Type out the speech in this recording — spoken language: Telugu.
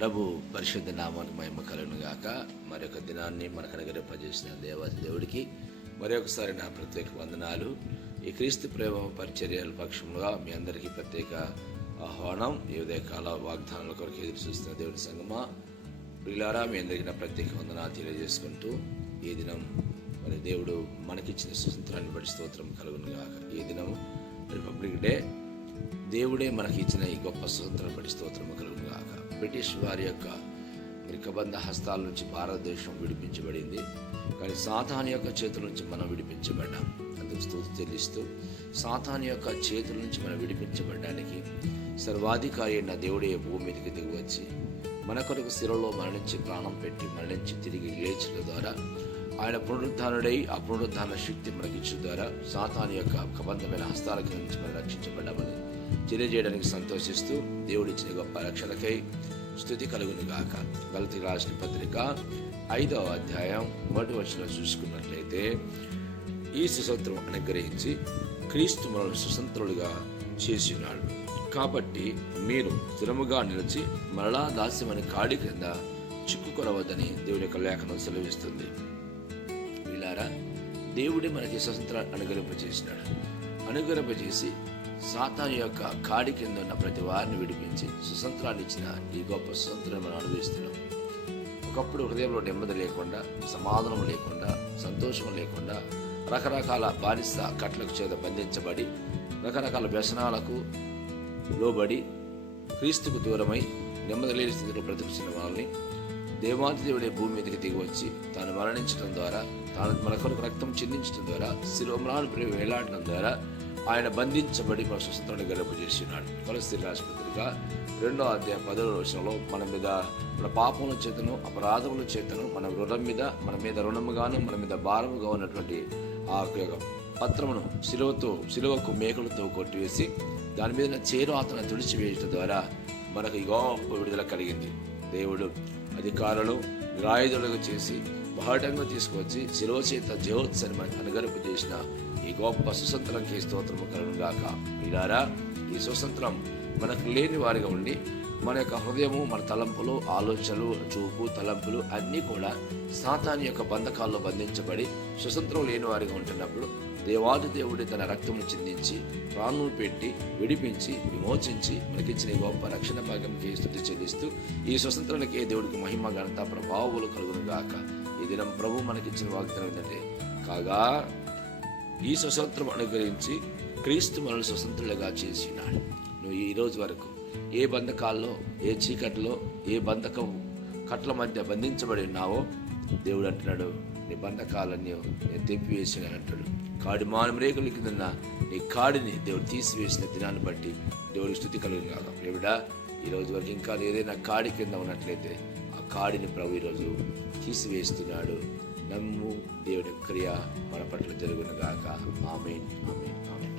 ప్రభు పరిశుద్ధ నామానికి మహిమ కలుగును గాక. మరొక దినాన్ని మనకు అనుగ్రహింపజేసిన దేవుడికి మరొకసారి నా ప్రత్యేక వందనాలు. ఈ క్రీస్తు ప్రేమ పరిచర్యల పక్షంగా మీ అందరికీ ప్రత్యేక ఆహ్వానం. ఈ ఉదయకాల వాగ్దానాల కొరకు ఎదురు చూస్తున్న దేవుడి సంగమా ప్రియులారా, మీ అందరికీ నా ప్రత్యేక వందనాలు తెలియజేసుకుంటూ, ఈ దినం మరి దేవుడు మనకిచ్చిన స్వతంత్రాన్ని బట్టి స్తోత్రం కలుగును గాక. ఈ దినం రిపబ్లిక్ డే. దేవుడే మనకి ఇచ్చిన ఈ గొప్ప స్వతంత్రం బట్టి స్తోత్రం కలుగును గాక. బ్రిటిష్ వారి యొక్క రికబంధ హస్తాల నుంచి భారతదేశం విడిపించబడింది, కానీ సాతాను యొక్క చేతుల నుంచి మనం విడిపించబడ్డాం. అందుకు స్తుతి చెల్లిస్తూ, సాతాను యొక్క చేతుల నుంచి మనం విడిపించబడడానికి సర్వాధికారి అయిన దేవుడే భూమి మీదకి దిగి వచ్చి మన కొరకు శిరలో మరణించి ప్రాణం పెట్టి మరణించి తిరిగి లేచడం ద్వారా ఆయన పునరుద్ధానుడై ఆ పునరుద్ధాన శక్తి మనకి ఇచ్చడం ద్వారా సాతాను యొక్క కబంధమైన హస్తాల నుంచి మనం రక్షించబడ్డామని తెలియజేయడానికి సంతోషిస్తూ, దేవుడిచ్చిన గొప్ప రక్షణకై స్తుతి కలుగును గాక. గలతీయులకు రాసిన పత్రిక 5వ అధ్యాయం 1వ వచనం చూసుకున్నట్లయితే, ఈ సుసంత్రం అనుగ్రహించి క్రీస్తు మనల్ని సుసంత్రులుగా చేసి ఉన్నాడు, కాబట్టి మీరు స్థిరముగా నిలిచి మరలా దాస్యమని కాడి క్రింద చిక్కుకొనవద్దని దేవుని యొక్క లేఖనం సెలవిస్తుంది. వీళ్ళారా, దేవుడే మనకి స్వతంత్రాన్ని అనుగ్రహింపజేసి సాతాను యొక్క కాడి కింద ఉన్న ప్రతి వారిని విడిపించి సుసంత్రాన్ని ఇచ్చిన ఈ గొప్ప స్వతంత్రాన్ని మనం అనుభవిస్తున్నాం. ఒకప్పుడు హృదయంలో నెమ్మది లేకుండా, సమాధానం లేకుండా, సంతోషం లేకుండా, రకరకాల బానిస కట్లకు చేత బంధించబడి, రకరకాల వ్యసనాలకు లోబడి, క్రీస్తుకు దూరమై నెమ్మది లేని స్థితిలో బ్రతుకుతున్న వాళ్ళని దేవాది దేవుడే భూమి మీదకి దిగి వచ్చి తాను మరణించడం ద్వారా, తాను మన కొరకు రక్తం చిందించడం ద్వారా, శిరోమ్రాను వేలాడడం ద్వారా ఆయన బంధించబడి మన స్వతంత్రాన్ని గర్భచేసి ఉన్నాడు. కొలస్సీయులకు రాసిన పత్రిక 2వ అధ్యాయం 10వ వచనంలో, మన పాపముల చేతను అపరాధముల చేతను మన మీద రుణముగాను మన మీద భారముగా ఉన్నటువంటి ఆ పత్రమును శిలువకు మేకులతో కొట్టివేసి దాని మీద చేరు అతను తుడిచివేయడం ద్వారా మనకు ఈ గొప్ప విడుదల కలిగింది. దేవుడు అధికారులు నిరాయుధులుగా చేసి బహటంగా తీసుకొచ్చి శిలువ చేత జయోత్సని మనకు అనుగ్రహింపజేసిన ఈ గొప్ప సుసంత్రంకి స్తోత్రము కలుగును గాక. ఇలారా, ఈ సుసంత్రం మనకు లేని వారిగా ఉండి మన యొక్క హృదయము, మన తలంపులు, ఆలోచనలు, చూపు, తలంపులు అన్నీ కూడా సాతాను యొక్క బంధకాల్లో బంధించబడి స్వతంత్రం లేని వారిగా ఉంటున్నప్పుడు దేవాది దేవుడి తన రక్తమును చిందించి ప్రాణం పెట్టి విడిపించి విమోచించి మనకిచ్చిన గొప్ప రక్షణ భాగంకి స్తుతి చెల్లిస్తూ, ఈ స్వతంత్రానికి దేవుడికి మహిమ ఘనత ప్రభావాలు కలుగును గాక. ఈ దినం ప్రభు మనకిచ్చిన వాగ్దానం ఏంటంటే, కాగా ఈ స్వతంత్రం అనుగ్రహించి క్రీస్తు మనల్ని స్వతంత్రులుగా చేసినాడు. నువ్వు ఈ రోజు వరకు ఏ బంధకాల్లో, ఏ చీకట్లో, ఏ బంధకం కట్ల మధ్య బంధించబడి ఉన్నావో దేవుడు అంటున్నాడు, నీ బంధకాలన్నీ నేను తెంపివేసాను అంటాడు. కాడి మానం రేకుల కింద నీ కాడిని దేవుడు తీసివేసిన దినాన్ని బట్టి దేవుడికి స్తుతి కలుగును గాక. దేవుడా, ఈ రోజు వరకు ఇంకా ఏదైనా కాడి కింద ఉన్నట్లయితే ఆ కాడిని ప్రభు ఈరోజు తీసివేస్తున్నాడు. నమ్ము, దేవుడి క్రియ మన పట్ల జరుగును గాక. ఆమేన్, ఆమేన్, ఆమేన్.